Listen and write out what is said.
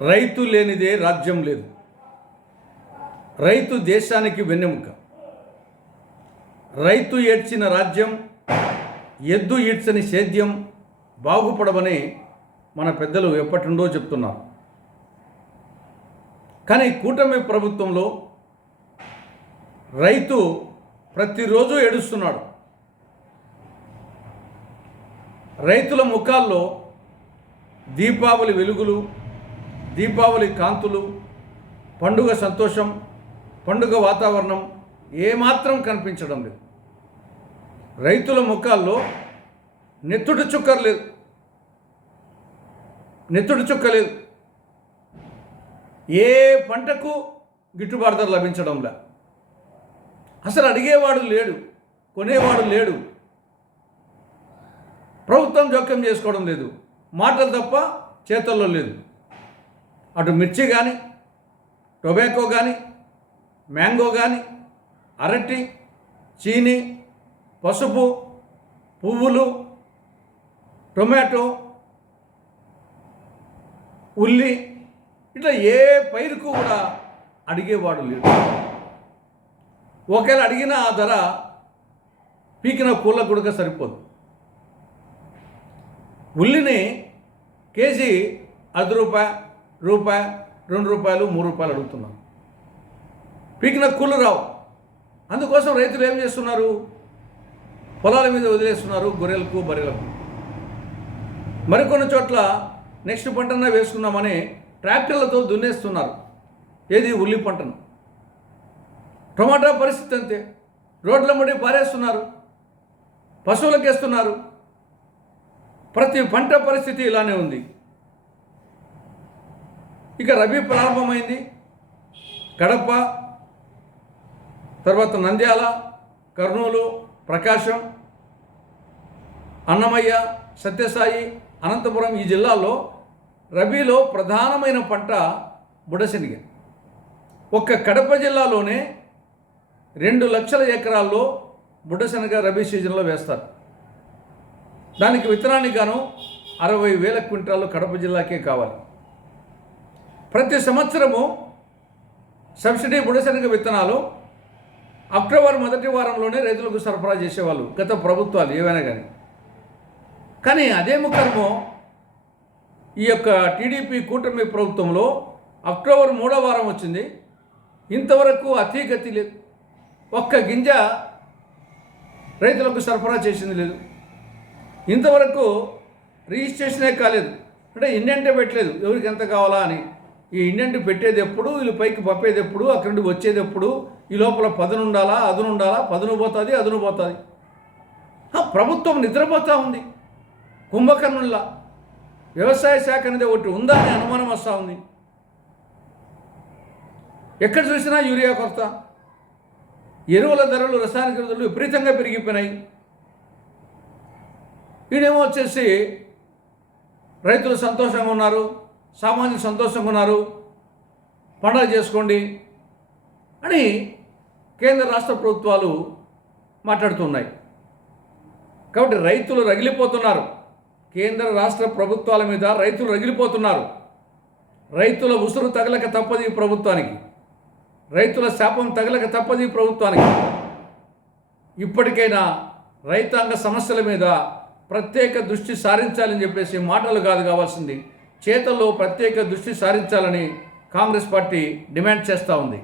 రైతు లేనిదే రాజ్యం లేదు. రైతు దేశానికి వెన్నెముక. రైతు ఏడ్చిన రాజ్యం ఎద్దు ఈడ్చని సేద్యం బాగుపడవని మన పెద్దలు ఎప్పటిండో చెప్తున్నారు. కానీ కూటమి ప్రభుత్వంలో రైతు ప్రతిరోజు ఏడుస్తున్నాడు. రైతుల ముఖాల్లో దీపావళి వెలుగులు దీపావళి కాంతులు పండుగ సంతోషం పండుగ వాతావరణం ఏమాత్రం కనిపించడం లేదు. రైతుల ముఖాల్లో నెత్తుడు చుక్కర్ లేదు. నెత్తుడు చుక్క లేదు. ఏ పంటకు గిట్టుబాటు ధర లభించడంలా అసలు అడిగేవాడు లేడు కొనేవాడు లేడు. ప్రభుత్వం జోక్యం చేసుకోవడం లేదు. మాటలు తప్ప చేతల్లో లేదు. అటు మిర్చి కానీ టొబాకో కానీ మ్యాంగో కానీ అరటి చీని పసుపు పువ్వులు టొమాటో ఉల్లి ఇట్లా ఏ పైరుకు కూడా అడిగేవాడు లేడు. ఒకవేళ అడిగిన ఆ ధర పీకిన కూల గుడక సరిపోదు. ఉల్లిని కేజీ అర్ధ రూపాయ రూపాయ రెండు రూపాయలు మూడు రూపాయలు అడుగుతున్నాం. పీకిన కూళ్ళు రావు. అందుకోసం రైతులు ఏం చేస్తున్నారు? పొలాల మీద వదిలేస్తున్నారు గొర్రెలకు బర్రెలకు. మరికొన్ని చోట్ల నెక్స్ట్ పంటన వేసుకున్నామని ట్రాక్టర్లతో దున్నేస్తున్నారు. ఏది? ఉల్లి పంటను. టమాటా పరిస్థితి అంతే. రోడ్ల ముడి పారేస్తున్నారు. పశువులకు వేస్తున్నారు. ప్రతి పంట పరిస్థితి ఇలానే ఉంది. ఇక రబీ ప్రారంభమైంది. కడప తర్వాత నంద్యాల కర్నూలు ప్రకాశం అన్నమయ్య సత్యసాయి అనంతపురం ఈ జిల్లాల్లో రబీలో ప్రధానమైన పంట బుడశనిగ. ఒక్క కడప జిల్లాలోనే రెండు లక్షల ఎకరాల్లో బుడ్డశనగ రబీ సీజన్లో వేస్తారు. దానికి విత్తనానికి గాను అరవై వేల క్వింటాలు కడప జిల్లాకే కావాలి. ప్రతి సంవత్సరము సబ్సిడీ బుడశనగ విత్తనాలు అక్టోబర్ మొదటి వారంలోనే రైతులకు సరఫరా చేసేవాళ్ళు గత ప్రభుత్వాలు ఏవైనా కానీ. కానీ అదే ముఖర్మో ఈ యొక్క టీడీపీ కూటమి ప్రభుత్వంలో అక్టోబర్ మూడో వారం వచ్చింది. ఇంతవరకు అతీగతి లేదు. ఒక్క గింజ రైతులకు సరఫరా చేసింది లేదు. ఇంతవరకు రిజిస్ట్రేషనే కాలేదు. అంటే ఇండెంటే పెట్టలేదు. ఎవరికి ఎంత కావాలా అని. ఈ ఇండెంట్ పెట్టేది ఎప్పుడు వీళ్ళు పైకి పప్పేది ఎప్పుడు అక్కడి నుండి వచ్చేది ఎప్పుడు ఈ లోపల పదును ఉండాలా అదును ఉండాలా పదును పోతుంది అదును పోతుంది. ప్రభుత్వం నిద్రపోతూ ఉంది. కుంభకర్ణుల్లా. వ్యవసాయ శాఖ అనేది ఒకటి ఉందా అని అనుమానం వస్తూ ఉంది. ఎక్కడ చూసినా యూరియా కొరత. ఎరువుల ధరలు రసాయనిక ధరలు విపరీతంగా పెరిగిపోయినాయి. ఈడేమో వచ్చేసి రైతులు సంతోషంగా ఉన్నారు. సామాన్యులు సంతోషంగా ఉన్నారు. పండగ చేసుకోండి అని కేంద్ర రాష్ట్ర ప్రభుత్వాలు మాట్లాడుతున్నాయి. కాబట్టి రైతులు రగిలిపోతున్నారు. కేంద్ర రాష్ట్ర ప్రభుత్వాల మీద రైతులు రగిలిపోతున్నారు. రైతుల ఉసురు తగలక తప్పదు ఈ ప్రభుత్వానికి. రైతుల శాపం తగలక తప్పదు ఈ ప్రభుత్వానికి. ఇప్పటికైనా రైతాంగ సమస్యల మీద ప్రత్యేక దృష్టి సారించాలని చెప్పేసి మాటలు కాదు కావాల్సింది చేతల్లో ప్రత్యేక దృష్టి సారించాలని కాంగ్రెస్ పార్టీ డిమాండ్ చేస్తూ ఉంది.